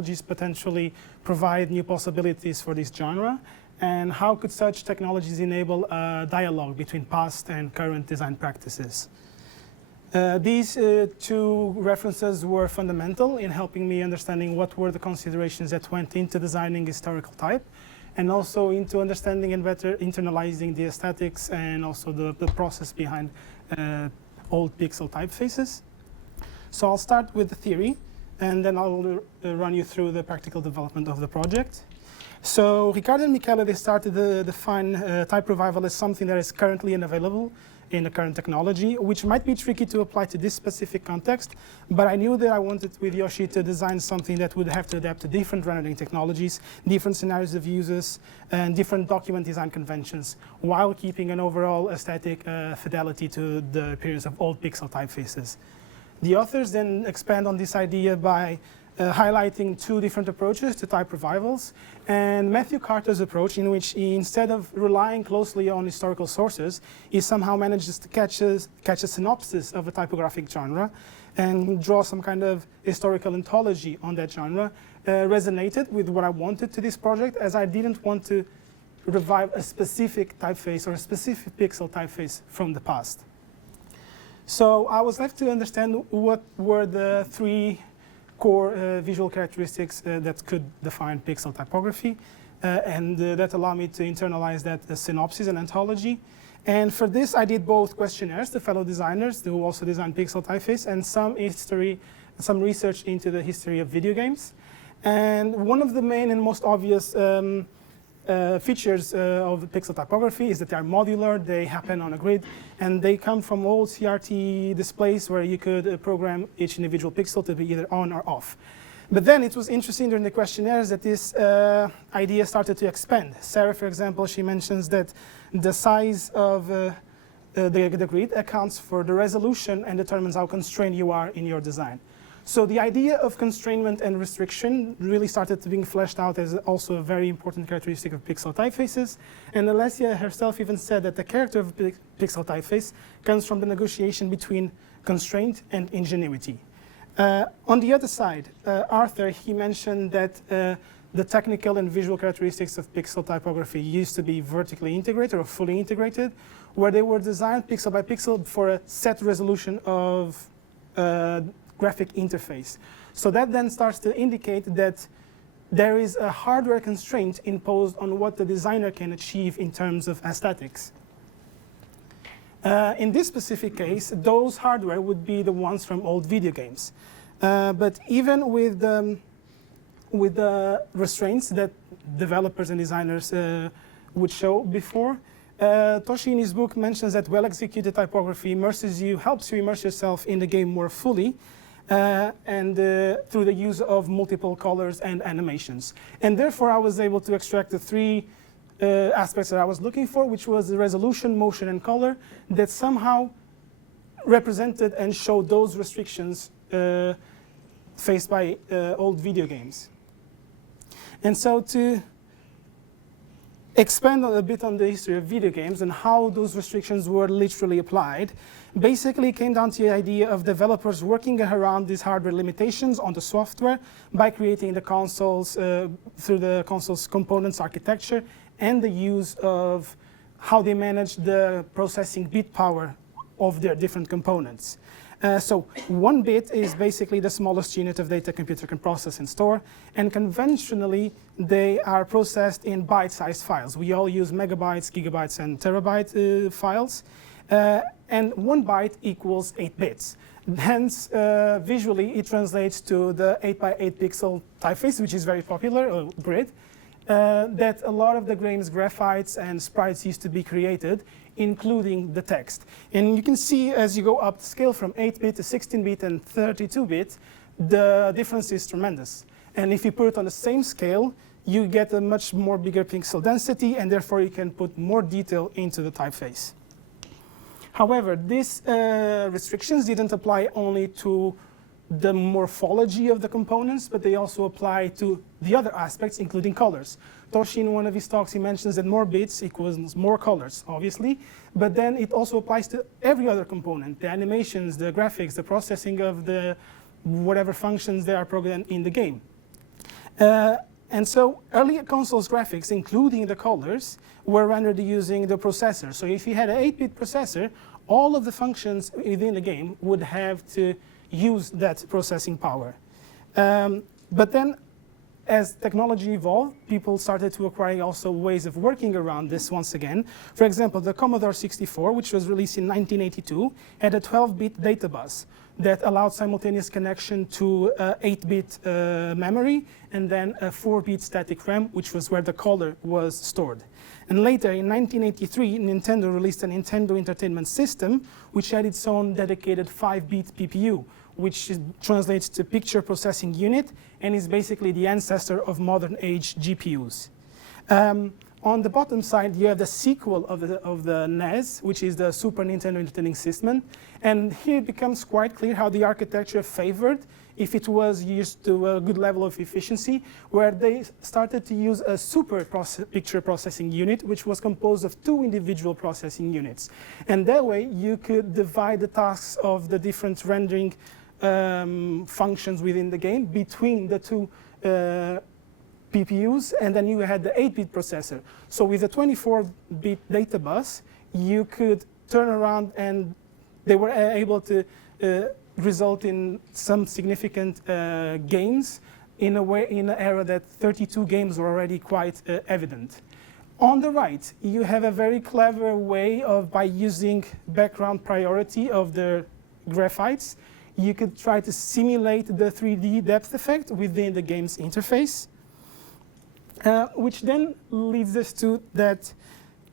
technologies potentially provide new possibilities for this genre? And how could such technologies enable a dialogue between past and current design practices? These two references were fundamental in helping me understanding what were the considerations that went into designing historical type, and also into understanding and better internalizing the aesthetics and also the process behind old pixel typefaces. So I'll start with the theory, and then I'll run you through the practical development of the project. So Ricardo and Michele, they started to define type revival as something that is currently unavailable in the current technology, which might be tricky to apply to this specific context, but I knew that I wanted with Yoshi to design something that would have to adapt to different rendering technologies, different scenarios of uses, and different document design conventions, while keeping an overall aesthetic fidelity to the appearance of old pixel typefaces. The authors then expand on this idea by highlighting two different approaches to type revivals, and Matthew Carter's approach, in which he, instead of relying closely on historical sources, he somehow manages to catch a synopsis of a typographic genre and draw some kind of historical ontology on that genre, resonated with what I wanted to this project, as I didn't want to revive a specific typeface or a specific pixel typeface from the past. So I was left to understand what were the three core visual characteristics that could define pixel typography, and that allowed me to internalize that synopsis and ontology. And for this, I did both questionnaires to fellow designers who also design pixel typeface, and some research into the history of video games. And one of the main and most obvious features of pixel typography is that they are modular, they happen on a grid, and they come from old CRT displays where you could program each individual pixel to be either on or off. But then it was interesting during the questionnaires that this idea started to expand. Sarah, for example, she mentions that the size of the grid accounts for the resolution and determines how constrained you are in your design. So the idea of constrainment and restriction really started to being fleshed out as also a very important characteristic of pixel typefaces. And Alessia herself even said that the character of pixel typeface comes from the negotiation between constraint and ingenuity. On the other side, Arthur, he mentioned that the technical and visual characteristics of pixel typography used to be vertically integrated or fully integrated, where they were designed pixel by pixel for a set resolution of graphic interface. So that then starts to indicate that there is a hardware constraint imposed on what the designer can achieve in terms of aesthetics. In this specific case, those hardware would be the ones from old video games. But even with the restraints that developers and designers would show before, Toshi in his book mentions that well-executed typography helps you immerse yourself in the game more fully, and through the use of multiple colors and animations. And therefore, I was able to extract the three aspects that I was looking for, which was the resolution, motion, and color, that somehow represented and showed those restrictions faced by old video games. And so to expand a bit on the history of video games and how those restrictions were literally applied, basically came down to the idea of developers working around these hardware limitations on the software by creating the consoles through the console's components architecture and the use of how they manage the processing bit power of their different components. So 1 bit is basically the smallest unit of data a computer can process and store, and conventionally they are processed in bite-sized files. We all use megabytes, gigabytes, and terabyte files, and 1 byte equals 8 bits. Hence, visually it translates to the 8x8 pixel typeface, which is very popular, or grid, that a lot of the game's graphites and sprites used to be created, including the text. And you can see as you go up the scale from 8-bit to 16-bit and 32-bit, the difference is tremendous. And if you put it on the same scale, you get a much more bigger pixel density, and therefore you can put more detail into the typeface. However, these restrictions didn't apply only to the morphology of the components, but they also apply to the other aspects, including colors. Toshi, in one of his talks, he mentions that more bits equals more colors, obviously, but then it also applies to every other component, the animations, the graphics, the processing of the whatever functions they are programmed in the game. And so earlier consoles graphics, including the colors, were rendered using the processor. So if you had an 8-bit processor, all of the functions within the game would have to use that processing power. But then, as technology evolved, people started to acquire also ways of working around this once again. For example, the Commodore 64, which was released in 1982, had a 12-bit data bus that allowed simultaneous connection to 8-bit memory and then a 4-bit static RAM, which was where the color was stored. And later, in 1983, Nintendo released a Nintendo Entertainment System, which had its own dedicated 5-bit PPU, which translates to Picture Processing Unit, and is basically the ancestor of modern-age GPUs. On the bottom side, you have the sequel of the NES, which is the Super Nintendo Entertainment System. And here it becomes quite clear how the architecture favored if it was used to a good level of efficiency, where they started to use a picture processing unit, which was composed of 2 individual processing units. And that way, you could divide the tasks of the different rendering functions within the game between the 2 PPUs, and then you had the 8-bit processor. So with a 24-bit data bus, you could turn around and they were able to result in some significant gains in an era that 32 games were already quite evident. On the right, you have a very clever way of, by using background priority of the graphites, you could try to simulate the 3D depth effect within the game's interface. Which then leads us to that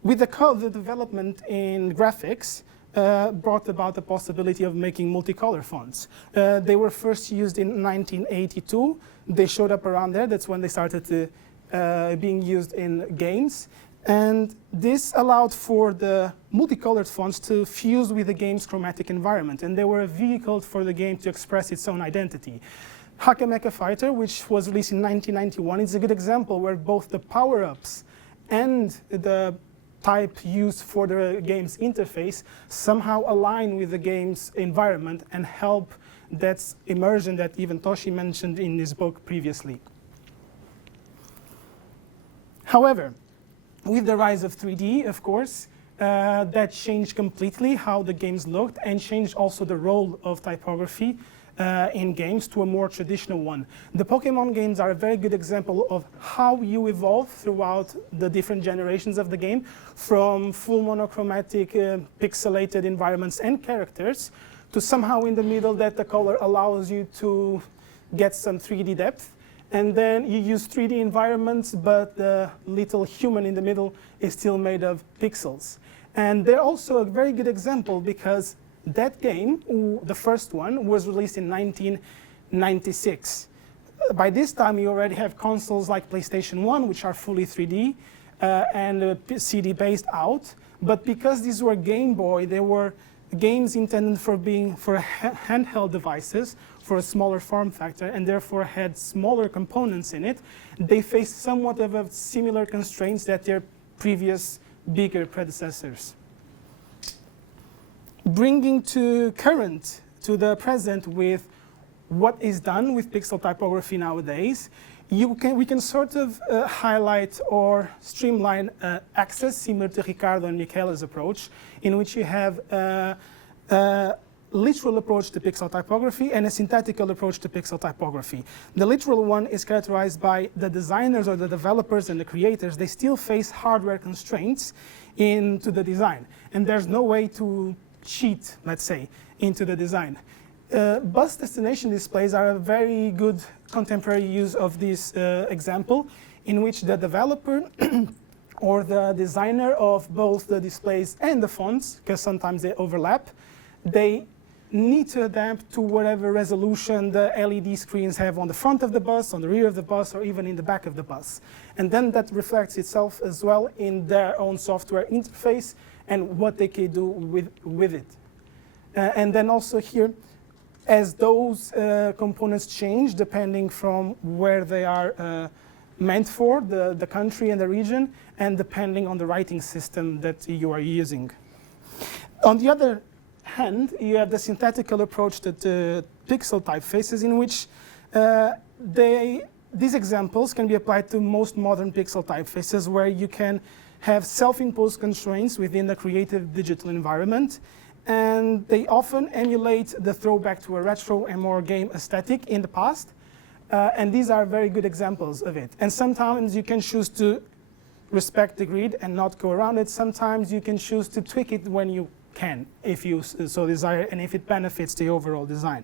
with the development in graphics brought about the possibility of making multicolor fonts. They were first used in 1982. They showed up around there. That's when they started to being used in games. And this allowed for the multicolored fonts to fuse with the game's chromatic environment. And they were a vehicle for the game to express its own identity. Hakameka Fighter, which was released in 1991, is a good example where both the power-ups and the type used for the game's interface somehow align with the game's environment and help that immersion that even Toshi mentioned in his book previously. However, with the rise of 3D, of course, that changed completely how the games looked and changed also the role of typography in games to a more traditional one. The Pokemon games are a very good example of how you evolve throughout the different generations of the game, from full monochromatic pixelated environments and characters to somehow in the middle that the color allows you to get some 3D depth. And then you use 3D environments, but the little human in the middle is still made of pixels. And they're also a very good example because that game, the first one, was released in 1996. By this time, you already have consoles like PlayStation 1, which are fully 3D and CD-based out. But because these were Game Boy, they were games intended for handheld devices, for a smaller form factor, and therefore had smaller components in it. They faced somewhat of a similar constraints that their previous bigger predecessors. Bringing to the present with what is done with pixel typography nowadays, we can sort of highlight or streamline access similar to Ricardo and Michele's approach, in which you have a literal approach to pixel typography and a synthetical approach to pixel typography. The literal one is characterized by the designers or the developers and the creators. They still face hardware constraints into the design, and there's no way to cheat, let's say, into the design. Bus destination displays are a very good contemporary use of this example, in which the developer or the designer of both the displays and the fonts, because sometimes they overlap, they need to adapt to whatever resolution the LED screens have on the front of the bus, on the rear of the bus, or even in the back of the bus. And then that reflects itself as well in their own software interface and what they can do with it. And then also here, as those components change depending from where they are meant for, the country and the region, and depending on the writing system that you are using. On the other hand, you have the synthetical approach to the pixel typefaces, in which these examples can be applied to most modern pixel typefaces where you can have self-imposed constraints within the creative digital environment, and they often emulate the throwback to a retro and more game aesthetic in the past, and these are very good examples of it. And sometimes you can choose to respect the grid and not go around it. Sometimes you can choose to tweak it when you can, if you so desire, and if it benefits the overall design.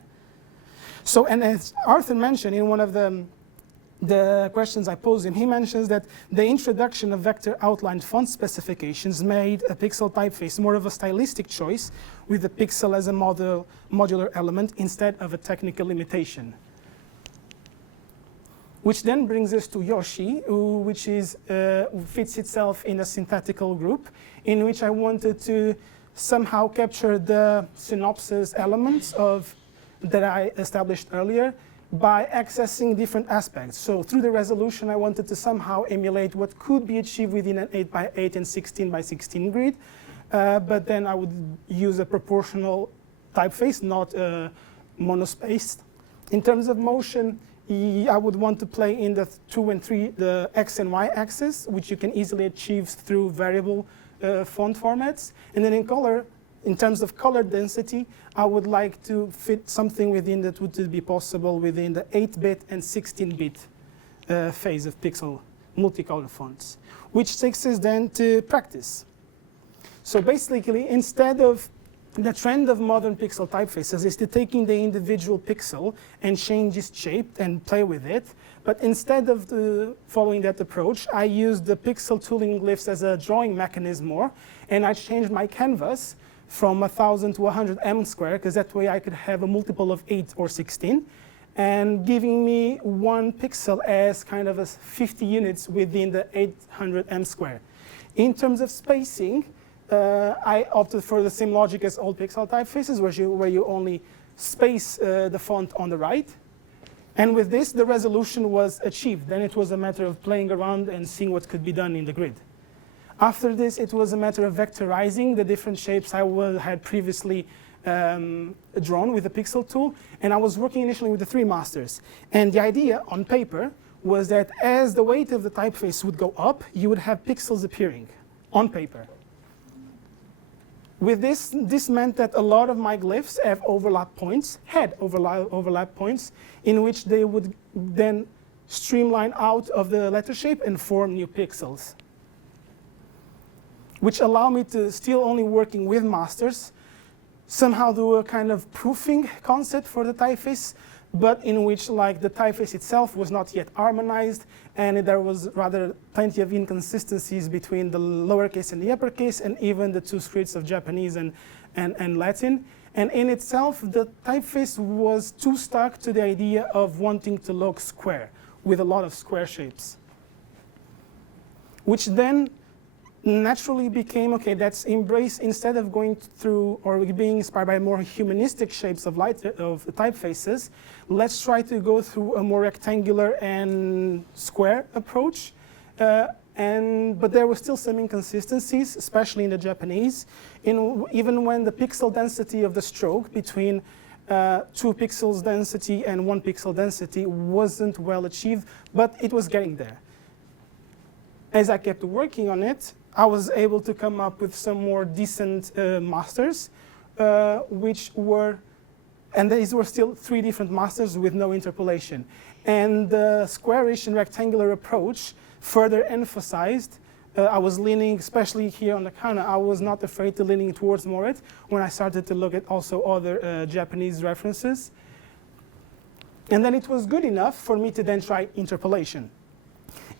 So, and as Arthur mentioned in one of the questions I posed him, he mentions that the introduction of vector outlined font specifications made a pixel typeface more of a stylistic choice with the pixel as a modular element instead of a technical limitation. Which then brings us to Yoshi, which is, fits itself in a synthetical group, in which I wanted to somehow capture the synopsis elements that I established earlier by accessing different aspects. So through the resolution, I wanted to somehow emulate what could be achieved within an 8x8 and 16x16 grid, but then I would use a proportional typeface, not monospaced. In terms of motion, I would want to play in the 2 and 3, the X and Y axis, which you can easily achieve through variable font formats. And then in color, in terms of color density, I would like to fit something within that would be possible within the 8-bit and 16-bit phase of pixel multicolor fonts, which takes us then to practice. So basically, instead of the trend of modern pixel typefaces is to taking the individual pixel and change its shape and play with it. But instead of following that approach, I used the pixel tooling glyphs as a drawing mechanism more, and I changed my canvas from 1000 to 100 m square, because that way I could have a multiple of 8 or 16, and giving me one pixel as kind of 50 units within the 800 m square. In terms of spacing, I opted for the same logic as old pixel typefaces, where you only space the font on the right. And with this, the resolution was achieved. Then it was a matter of playing around and seeing what could be done in the grid. After this, it was a matter of vectorizing the different shapes I had previously drawn with the pixel tool. And I was working initially with the 3 masters. And the idea on paper was that as the weight of the typeface would go up, you would have pixels appearing on paper. With this meant that a lot of my glyphs had overlap points, in which they would then streamline out of the letter shape and form new pixels, which allow me to still only working with masters, somehow do a kind of proofing concept for the typeface, but in which like the typeface itself was not yet harmonized, and there was rather plenty of inconsistencies between the lowercase and the uppercase, and even the 2 scripts of Japanese and Latin. And in itself, the typeface was too stuck to the idea of wanting to look square, with a lot of square shapes. Which then naturally became, okay, let's embrace, instead of going through or being inspired by more humanistic shapes of typefaces, let's try to go through a more rectangular and square approach. But there were still some inconsistencies, especially in the Japanese, even when the pixel density of the stroke between 2 pixels density and 1 pixel density wasn't well achieved, but it was getting there. As I kept working on it, I was able to come up with some more decent masters, which were, and these were still 3 different masters with no interpolation. And the squarish and rectangular approach further emphasized, I was leaning, especially here on the counter, I was not afraid to leaning towards more it when I started to look at also other Japanese references. And then it was good enough for me to then try interpolation.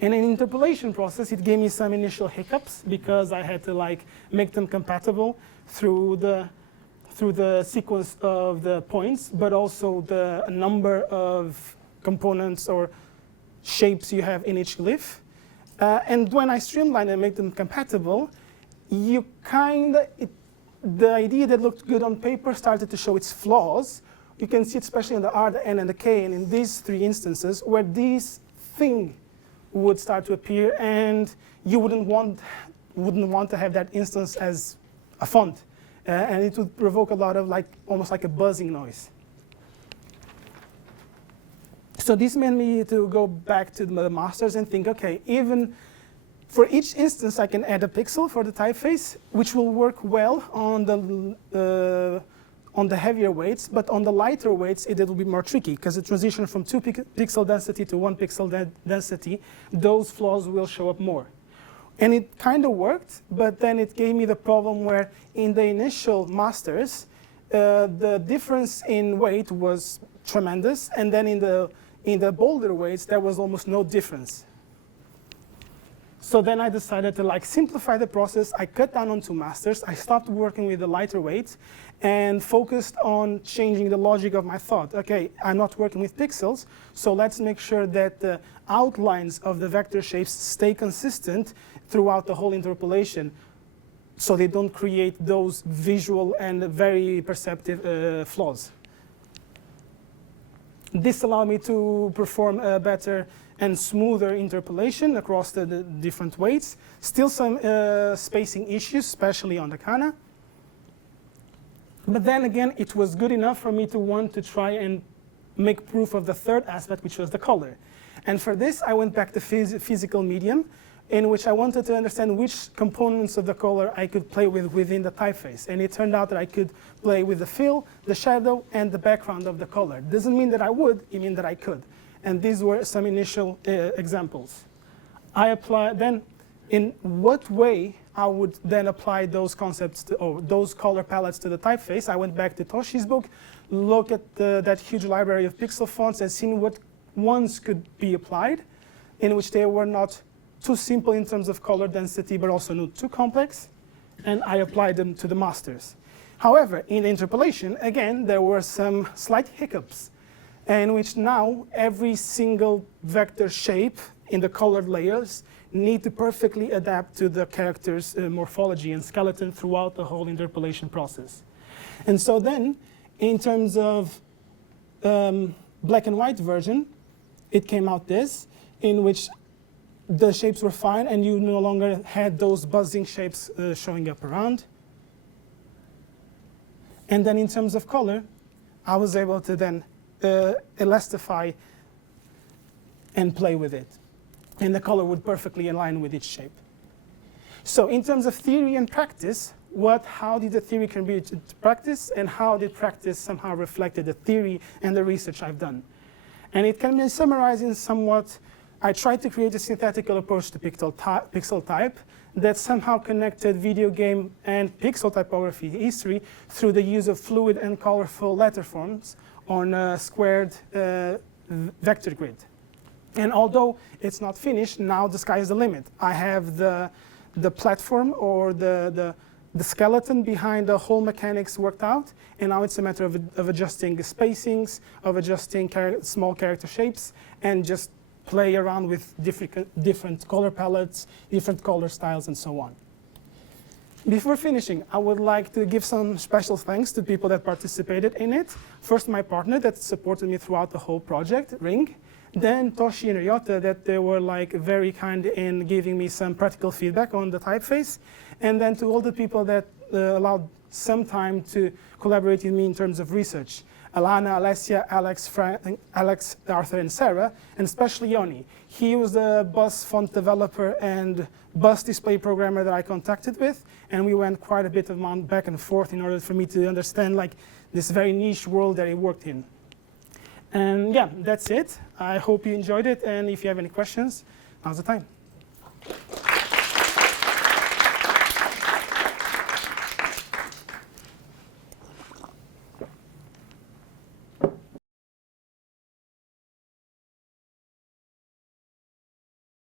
And in the interpolation process, it gave me some initial hiccups because I had to like make them compatible through the sequence of the points, but also the number of components or shapes you have in each glyph. And when I streamlined and made them compatible, the idea that looked good on paper started to show its flaws. You can see it especially in the R, the N, and the K, and in these 3 instances where these things would start to appear, and you wouldn't want to have that instance as a font, and it would provoke a lot of almost like a buzzing noise. So this made me to go back to the masters and think, okay, even for each instance, I can add a pixel for the typeface, which will work well on the heavier weights, but on the lighter weights, it will be more tricky, because the transition from 2 pixel density to 1 pixel density, those flaws will show up more. And it kind of worked, but then it gave me the problem where in the initial masters, the difference in weight was tremendous, and then in the bolder weights, there was almost no difference. So then I decided to simplify the process. I cut down on 2 masters. I stopped working with the lighter weight and focused on changing the logic of my thought. Okay, I'm not working with pixels, so let's make sure that the outlines of the vector shapes stay consistent throughout the whole interpolation, so they don't create those visual and very perceptive flaws. This allowed me to perform a better and smoother interpolation across the different weights. Still some spacing issues, especially on the kana. But then again, it was good enough for me to want to try and make proof of the third aspect, which was the color. And for this, I went back to physical medium, in which I wanted to understand which components of the color I could play with within the typeface. And it turned out that I could play with the fill, the shadow, and the background of the color. Doesn't mean that I would, it means that I could. And these were some initial examples. I applied then, in what way I would then apply those concepts or those color palettes to the typeface. I went back to Toshi's book, looked at that huge library of pixel fonts and seen what ones could be applied, in which they were not too simple in terms of color density, but also not too complex, and I applied them to the masters. However, in the interpolation, again, there were some slight hiccups, in which now every single vector shape in the colored layers need to perfectly adapt to the character's morphology and skeleton throughout the whole interpolation process. And so then, in terms of black and white version, it came out this, in which the shapes were fine and you no longer had those buzzing shapes showing up around. And then in terms of color, I was able to then elastify and play with it. And the color would perfectly align with each shape. So in terms of theory and practice, how did the theory contribute to practice, and how did practice somehow reflected the theory and the research I've done? And it can be summarized in somewhat, I tried to create a synthetical approach to pixel type that somehow connected video game and pixel typography history through the use of fluid and colorful letter forms on a squared vector grid. And although it's not finished, now the sky is the limit. I have the platform or the skeleton behind the whole mechanics worked out, and now it's a matter of adjusting the spacings, of adjusting small character shapes, and just play around with different color palettes, different color styles, and so on. Before finishing, I would like to give some special thanks to people that participated in it. First, my partner that supported me throughout the whole project, Ring. Then Toshi and Ryota, that they were very kind in giving me some practical feedback on the typeface. And then to all the people that allowed some time to collaborate with me in terms of research. Alana, Alessia, Alex, Arthur, and Sarah, and especially Yoni. He was the bus font developer and bus display programmer that I contacted with, and we went quite a bit of back and forth in order for me to understand this very niche world that he worked in. And yeah, that's it. I hope you enjoyed it, and if you have any questions, now's the time.